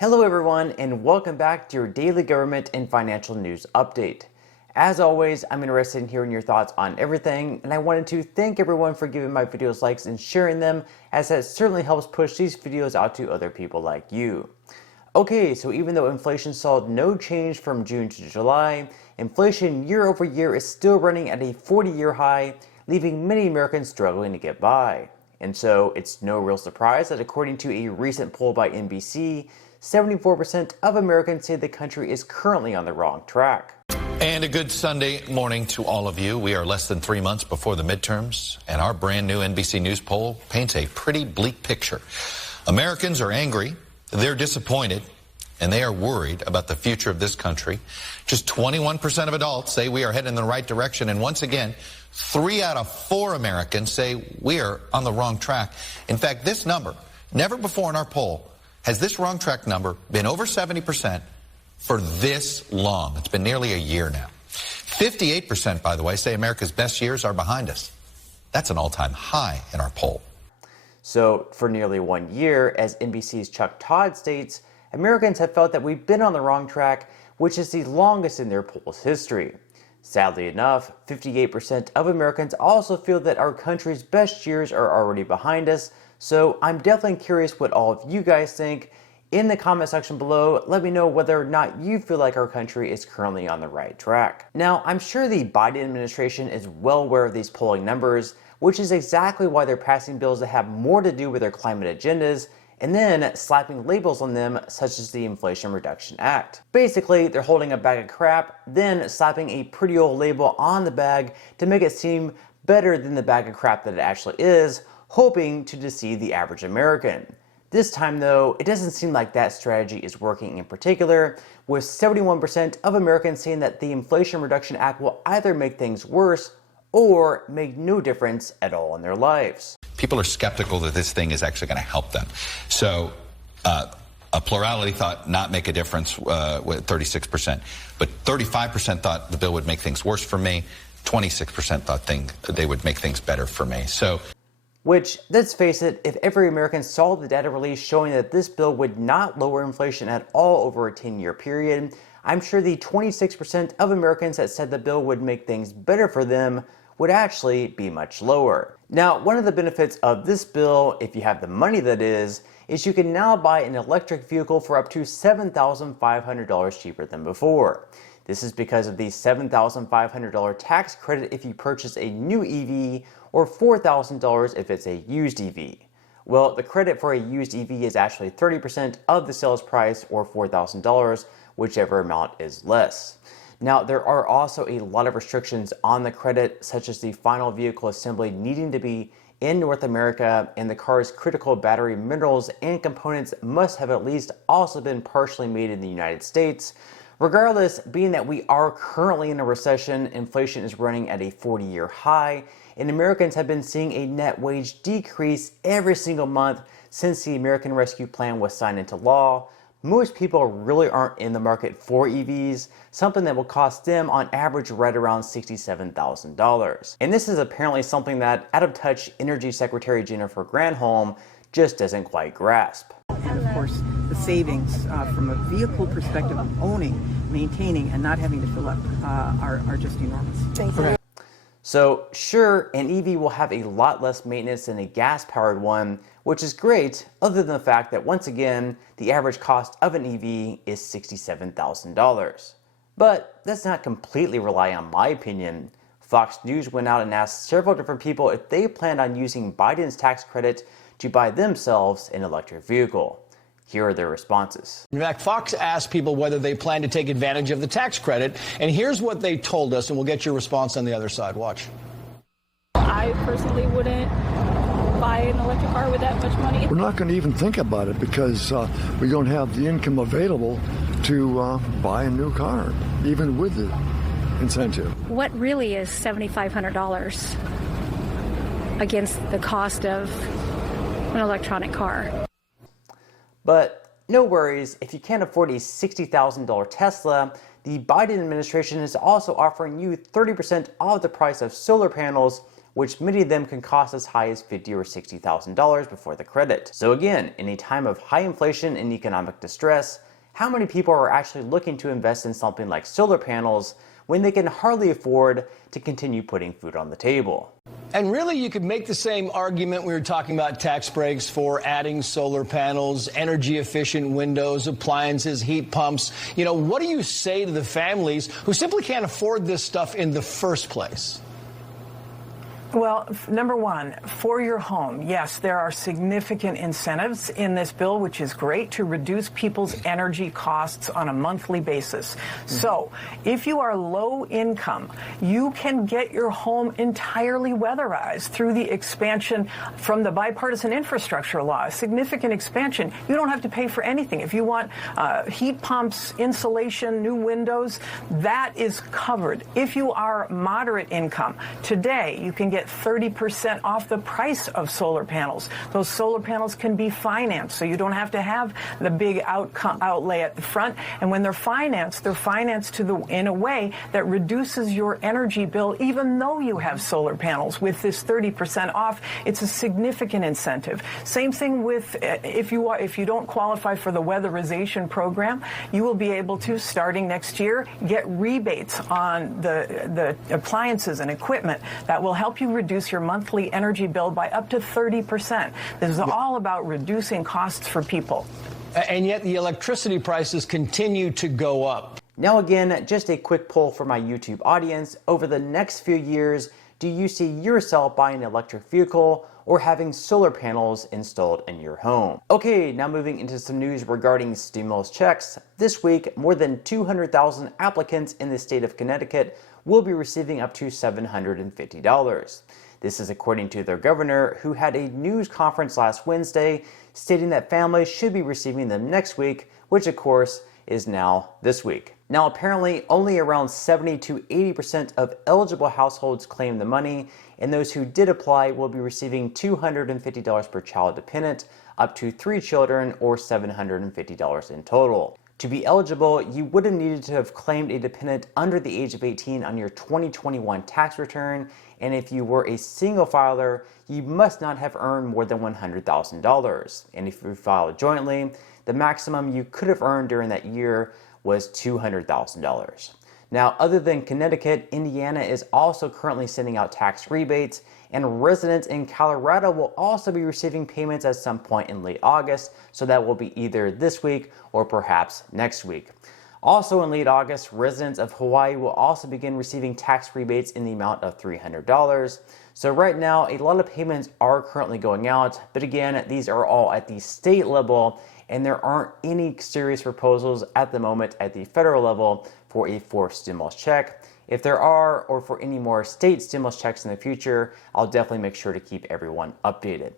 Hello everyone, and welcome back to your daily government and financial news update. As always, I'm interested in hearing your thoughts on everything, and I wanted to thank everyone for giving my videos likes and sharing them, as that certainly helps push these videos out to other people like you. Okay, so even though inflation saw no change from June to July, inflation year over year is still running at a 40-year high, leaving many Americans struggling to get by. And so it's no real surprise that according to a recent poll by NBC, 74% of Americans say the country is currently on the wrong track. And a good Sunday morning to all of you. We are less than 3 months before the midterms, and our brand new NBC News poll paints a pretty bleak picture. Americans are angry, they're disappointed, and they are worried about the future of this country. Just 21% of adults say we are heading in the right direction, and once again, 3 out of 4 Americans say we are on the wrong track. In fact, this number, never before in our poll, has this wrong track number been over 70% for this long. It's been nearly a year now. 58%, by the way, say America's best years are behind us. That's an all-time high in our poll. So for nearly 1 year, as NBC's Chuck Todd states, Americans have felt that we've been on the wrong track, which is the longest in their poll's history. Sadly enough, 58% of Americans also feel that our country's best years are already behind us, so I'm definitely curious what all of you guys think. In the comment section below, let me know whether or not you feel like our country is currently on the right track. Now, I'm sure the Biden administration is well aware of these polling numbers, which is exactly why they're passing bills that have more to do with their climate agendas, and then slapping labels on them such as the Inflation Reduction Act. Basically, they're holding a bag of crap, then slapping a pretty old label on the bag to make it seem better than the bag of crap that it actually is, hoping to deceive the average American. This time though, it doesn't seem like that strategy is working in particular, with 71% of Americans saying that the Inflation Reduction Act will either make things worse or make no difference at all in their lives. People are skeptical that this thing is actually going to help them. So a plurality thought not make a difference with 36%, but 35% thought the bill would make things worse for me. 26% thought they would make things better for me. So, which, let's face it, if every American saw the data release showing that this bill would not lower inflation at all over a 10-year period, I'm sure the 26% of Americans that said the bill would make things better for them would actually be much lower. Now, one of the benefits of this bill, if you have the money that is you can now buy an electric vehicle for up to $7,500 cheaper than before. This is because of the $7,500 tax credit if you purchase a new EV, or $4,000 if it's a used EV. Well, the credit for a used EV is actually 30% of the sales price, or $4,000, whichever amount is less. Now, there are also a lot of restrictions on the credit, such as the final vehicle assembly needing to be in North America, and the car's critical battery minerals and components must have at least also been partially made in the United States. Regardless, being that we are currently in a recession, inflation is running at a 40-year high, and Americans have been seeing a net wage decrease every single month since the American Rescue Plan was signed into law. Most people really aren't in the market for EVs, something that will cost them on average right around $67,000. And this is apparently something that out-of-touch Energy Secretary Jennifer Granholm just doesn't quite grasp. And of course, the savings from a vehicle perspective of owning, maintaining, and not having to fill up are just enormous. Thank you. So sure, an EV will have a lot less maintenance than a gas-powered one, which is great, other than the fact that once again, the average cost of an EV is $67,000. But let's not completely rely on my opinion. Fox News went out and asked several different people if they planned on using Biden's tax credit to buy themselves an electric vehicle. Here are their responses. In fact, Fox asked people whether they plan to take advantage of the tax credit, and here's what they told us, and we'll get your response on the other side. Watch. I personally wouldn't buy an electric car with that much money. We're not going to even think about it because we don't have the income available to buy a new car, even with the incentive. What really is $7,500 against the cost of an electronic car? But no worries, if you can't afford a $60,000 Tesla, the Biden administration is also offering you 30% off the price of solar panels which many of them can cost as high as $50,000 or $60,000 before the credit. So again, in a time of high inflation and economic distress, how many people are actually looking to invest in something like solar panels when they can hardly afford to continue putting food on the table? And really, you could make the same argument we were talking about tax breaks for adding solar panels, energy efficient windows, appliances, heat pumps. You know, what do you say to the families who simply can't afford this stuff in the first place? Well, number one, for your home, yes, there are significant incentives in this bill, which is great, to reduce people's energy costs on a monthly basis. So if you are low income, you can get your home entirely weatherized through the expansion from the bipartisan infrastructure law, a significant expansion. You don't have to pay for anything. If you want heat pumps, insulation, new windows, that is covered. If you are moderate income, today you can get 30% off the price of solar panels. Those solar panels can be financed, so you don't have to have the big outlay at the front. And when they're financed in a way that reduces your energy bill, even though you have solar panels. With this 30% off, it's a significant incentive. Same thing with if you don't qualify for the weatherization program, you will be able to, starting next year, get rebates on the appliances and equipment that will help you reduce your monthly energy bill by up to 30%. This is all about reducing costs for people. And yet the electricity prices continue to go up. Now again, just a quick poll for my YouTube audience. Over the next few years, do you see yourself buying an electric vehicle or having solar panels installed in your home? Okay, now moving into some news regarding stimulus checks. This week, more than 200,000 applicants in the state of Connecticut will be receiving up to $750. This is according to their governor, who had a news conference last Wednesday stating that families should be receiving them next week, which of course is now this week. Now apparently only around 70 to 80% of eligible households claim the money, and those who did apply will be receiving $250 per child dependent, up to 3 children, or $750 in total. To be eligible, you would have needed to have claimed a dependent under the age of 18 on your 2021 tax return, and if you were a single filer, you must not have earned more than $100,000. And if you filed jointly, the maximum you could have earned during that year was $200,000. Now, other than Connecticut, Indiana is also currently sending out tax rebates, and residents in Colorado will also be receiving payments at some point in late August, so that will be either this week or perhaps next week. Also in late August, residents of Hawaii will also begin receiving tax rebates in the amount of $300. So right now, a lot of payments are currently going out, but again, these are all at the state level, and there aren't any serious proposals at the moment at the federal level for a fourth stimulus check. If there are, or for any more state stimulus checks in the future, I'll definitely make sure to keep everyone updated.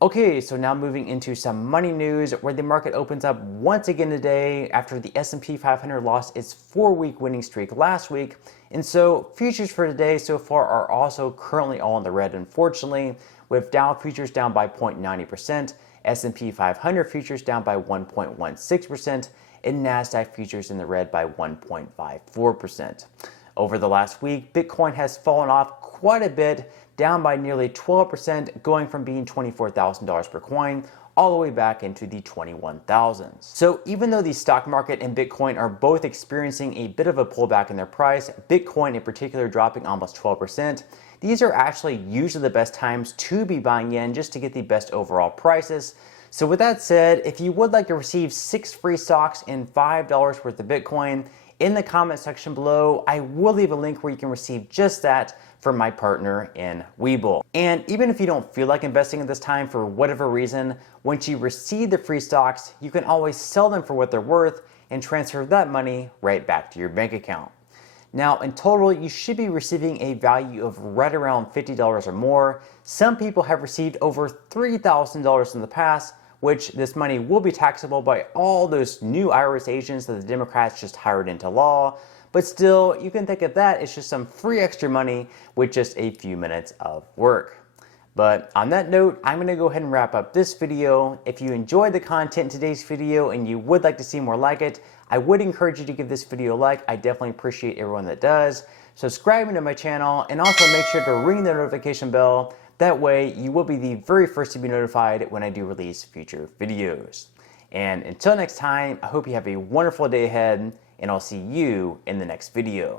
Okay, so now moving into some money news, where the market opens up once again today after the S&P 500 lost its 4-week winning streak last week. And so futures for today so far are also currently all in the red, unfortunately, with Dow futures down by 0.90%, S&P 500 futures down by 1.16%, and NASDAQ futures in the red by 1.54%. Over the last week, Bitcoin has fallen off quite a bit, down by nearly 12%, going from being $24,000 per coin all the way back into the 21,000s. So even though the stock market and Bitcoin are both experiencing a bit of a pullback in their price, Bitcoin in particular dropping almost 12%, these are actually usually the best times to be buying in just to get the best overall prices. So with that said, if you would like to receive 6 free stocks and $5 worth of Bitcoin, in the comment section below, I will leave a link where you can receive just that from my partner in Webull. And even if you don't feel like investing at this time for whatever reason, once you receive the free stocks, you can always sell them for what they're worth and transfer that money right back to your bank account. Now, in total, you should be receiving a value of right around $50 or more. Some people have received over $3,000 in the past, which this money will be taxable by all those new IRS agents that the Democrats just hired into law. But still, you can think of that as just some free extra money with just a few minutes of work. But on that note, I'm going to go ahead and wrap up this video. If you enjoyed the content in today's video and you would like to see more like it, I would encourage you to give this video a like. I definitely appreciate everyone that does. subscribing to my channel, and also make sure to ring the notification bell. That way you will be the very first to be notified when I do release future videos. And until next time, I hope you have a wonderful day ahead, and I'll see you in the next video.